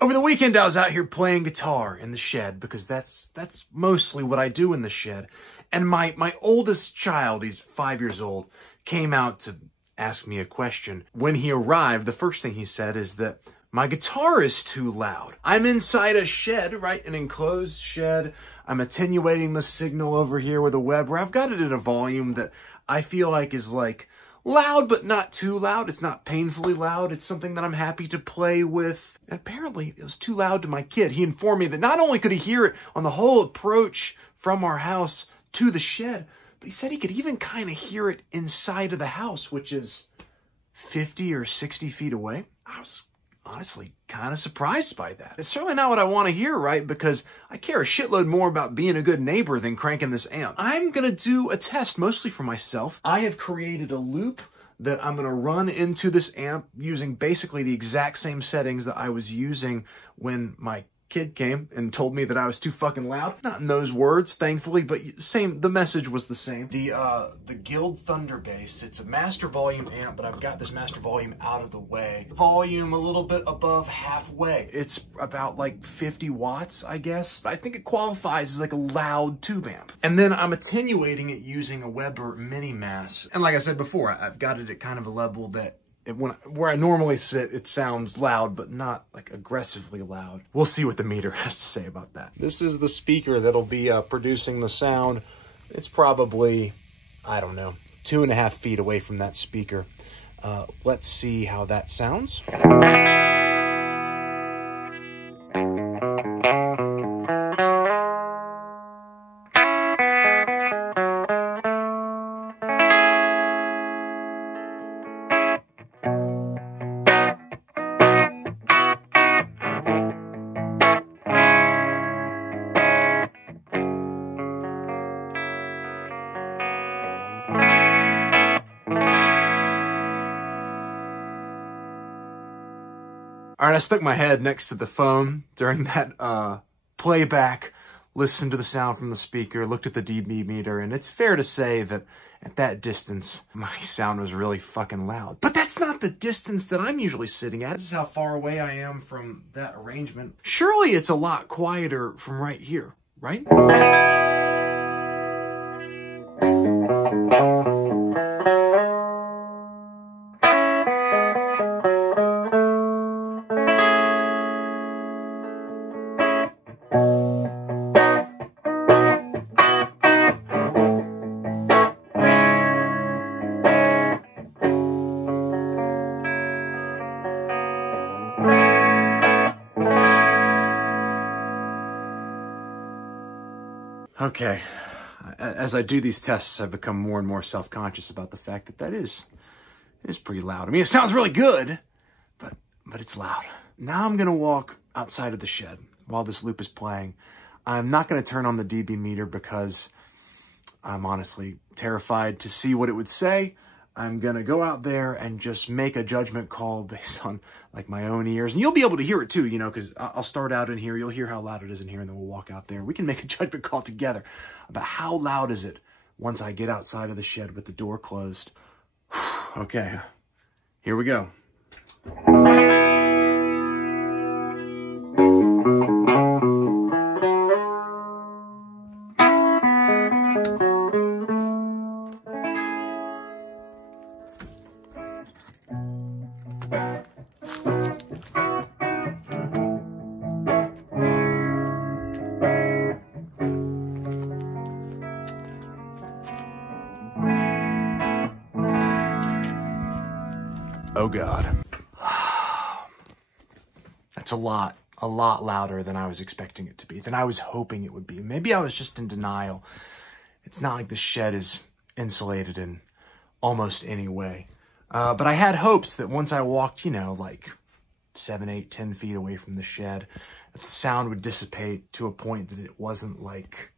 Over the weekend, I was out here playing guitar in the shed because that's mostly what I do in the shed. And my oldest child, he's 5 years old, came out to ask me a question. When he arrived, the first thing he said is that my guitar is too loud. I'm inside a shed, right? An enclosed shed. I'm attenuating the signal over here with a Weber. I've got it at a volume that I feel like is like loud, but not too loud. It's not painfully loud. It's something that I'm happy to play with. And apparently, it was too loud to my kid. He informed me that not only could he hear it on the whole approach from our house to the shed, but he said he could even kind of hear it inside of the house, which is 50 or 60 feet away. I was honestly kind of surprised by that. It's certainly not what I want to hear, right? Because I care a shitload more about being a good neighbor than cranking this amp. I'm going to do a test mostly for myself. I have created a loop that I'm going to run into this amp using basically the exact same settings that I was using when my kid came and told me that I was too fucking loud. Not in those words, thankfully, but the message was the same. The Guild Thunder Bass, it's a master volume amp, but I've got this master volume out of the way. Volume a little bit above halfway. It's about like 50 watts, I guess. I think it qualifies as like a loud tube amp. And then I'm attenuating it using a Weber Minimass. And like I said before, I've got it at kind of a level that where I normally sit, it sounds loud, but not like aggressively loud. We'll see what the meter has to say about that. This is the speaker that'll be producing the sound. It's probably, I don't know, 2.5 feet away from that speaker. Let's see how that sounds. All right, I stuck my head next to the phone during that playback, listened to the sound from the speaker, looked at the dB meter, and it's fair to say that at that distance, my sound was really fucking loud. But that's not the distance that I'm usually sitting at. This is how far away I am from that arrangement. Surely it's a lot quieter from right here, right? Okay, as I do these tests, I've become more and more self-conscious about the fact that that is pretty loud. I mean, it sounds really good, but it's loud. Now I'm gonna walk outside of the shed while this loop is playing. I'm not gonna turn on the dB meter because I'm honestly terrified to see what it would say. I'm gonna go out there and just make a judgment call based on like my own ears. And you'll be able to hear it too, you know, because I'll start out in here. You'll hear how loud it is in here, and then we'll walk out there. We can make a judgment call together about how loud is it once I get outside of the shed with the door closed. Okay, here we go. Oh God. That's a lot louder than I was expecting it to be, than I was hoping it would be. Maybe I was just in denial. It's not like the shed is insulated in almost any way. But I had hopes that once I walked, you know, like 7, 8, 10 feet away from the shed, that the sound would dissipate to a point that it wasn't like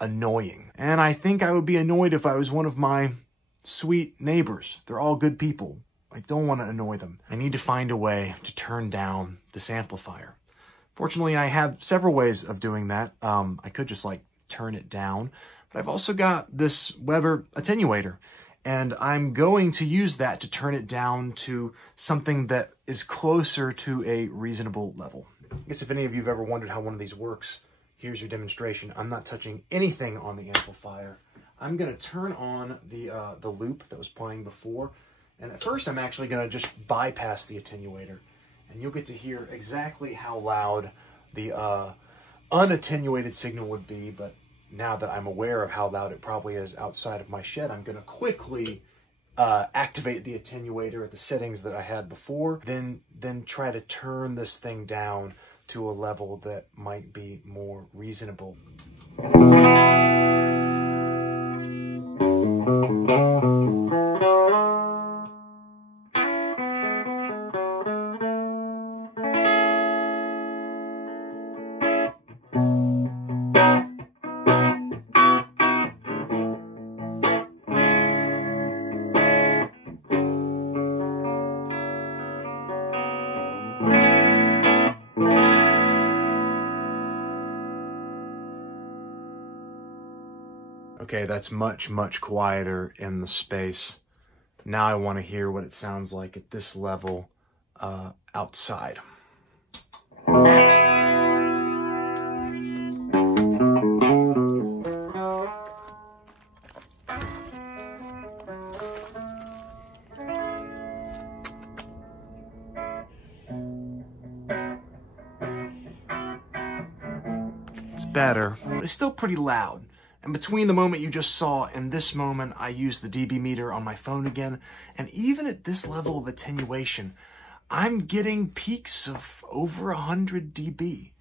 annoying. And I think I would be annoyed if I was one of my sweet neighbors. They're all good people. I don't want to annoy them. I need to find a way to turn down this amplifier. Fortunately, I have several ways of doing that. I could just like turn it down, but I've also got this Weber attenuator, and I'm going to use that to turn it down to something that is closer to a reasonable level. I guess if any of you have ever wondered how one of these works, here's your demonstration. I'm not touching anything on the amplifier. I'm going to turn on the loop that was playing before. And at first, I'm actually going to just bypass the attenuator. And you'll get to hear exactly how loud the unattenuated signal would be. But now that I'm aware of how loud it probably is outside of my shed, I'm going to quickly activate the attenuator at the settings that I had before, then try to turn this thing down to a level that might be more reasonable. Okay, that's much, much quieter in the space. Now I want to hear what it sounds like at this level outside. It's better, but it's still pretty loud. And between the moment you just saw and this moment, I used the dB meter on my phone again. And even at this level of attenuation, I'm getting peaks of over 100 dB.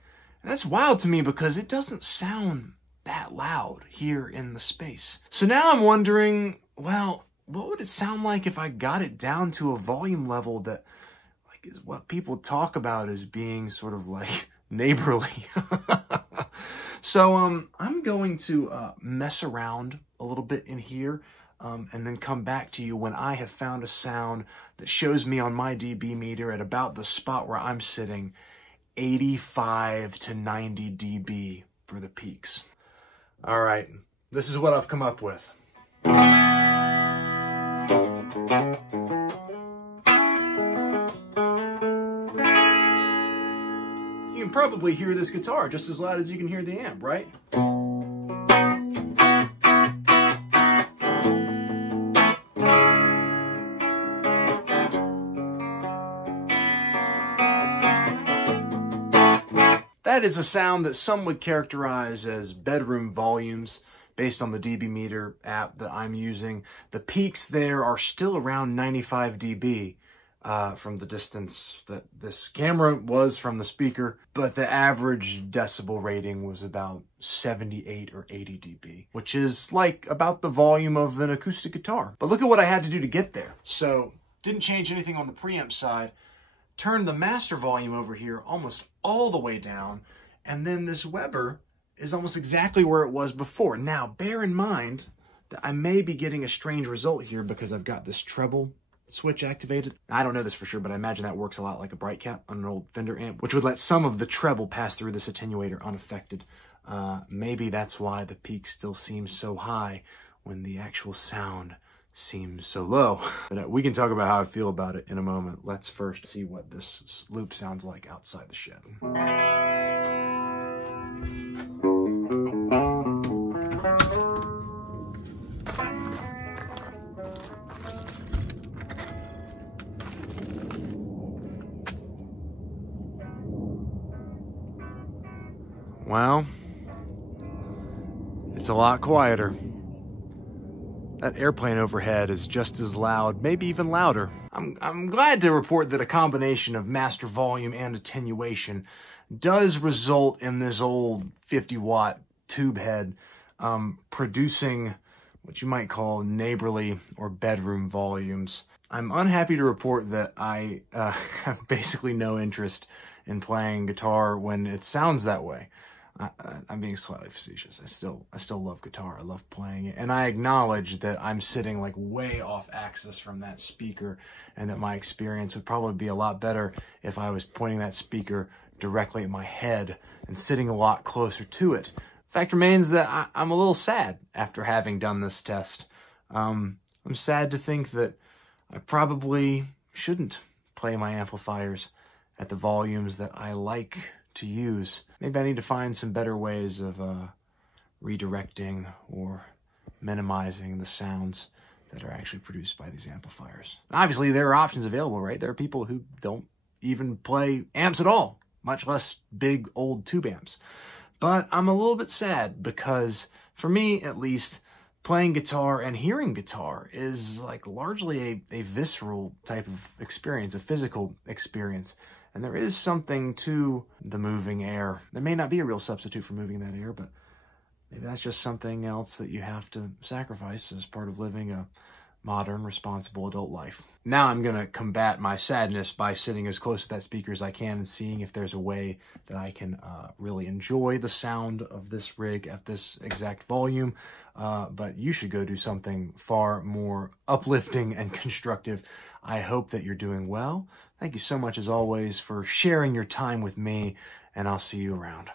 And that's wild to me because it doesn't sound that loud here in the space. So now I'm wondering, well, what would it sound like if I got it down to a volume level that like is what people talk about as being sort of like neighborly? So I'm going to mess around a little bit in here and then come back to you when I have found a sound that shows me on my dB meter at about the spot where I'm sitting 85 to 90 dB for the peaks. All right, this is what I've come up with. You can probably hear this guitar just as loud as you can hear the amp, right? That is a sound that some would characterize as bedroom volumes based on the dB meter app that I'm using. The peaks there are still around 95 dB. From the distance that this camera was from the speaker, but the average decibel rating was about 78 or 80 dB, which is like about the volume of an acoustic guitar. But look at what I had to do to get there. So didn't change anything on the preamp side, turned the master volume over here almost all the way down, and then this Weber is almost exactly where it was before. Now, bear in mind that I may be getting a strange result here because I've got this treble switch activated. I don't know this for sure, but I imagine that works a lot like a bright cap on an old Fender amp, which would let some of the treble pass through this attenuator unaffected. Maybe that's why the peak still seems so high when the actual sound seems so low. But we can talk about how I feel about it in a moment. Let's first see what this loop sounds like outside the shed. Well, it's a lot quieter. That airplane overhead is just as loud, maybe even louder. I'm glad to report that a combination of master volume and attenuation does result in this old 50-watt tube head producing what you might call neighborly or bedroom volumes. I'm unhappy to report that I have basically no interest in playing guitar when it sounds that way. I'm being slightly facetious. I still love guitar. I love playing it. And I acknowledge that I'm sitting like way off axis from that speaker and that my experience would probably be a lot better if I was pointing that speaker directly at my head and sitting a lot closer to it. Fact remains that I'm a little sad after having done this test. I'm sad to think that I probably shouldn't play my amplifiers at the volumes that I like to use. Maybe I need to find some better ways of redirecting or minimizing the sounds that are actually produced by these amplifiers. Obviously, there are options available, right? There are people who don't even play amps at all, much less big old tube amps. But I'm a little bit sad because, for me at least, playing guitar and hearing guitar is like largely a visceral type of experience, a physical experience. And there is something to the moving air. There may not be a real substitute for moving that air, but maybe that's just something else that you have to sacrifice as part of living a modern, responsible adult life. Now I'm going to combat my sadness by sitting as close to that speaker as I can and seeing if there's a way that I can really enjoy the sound of this rig at this exact volume. But you should go do something far more uplifting and constructive. I hope that you're doing well. Thank you so much, as always, for sharing your time with me, and I'll see you around.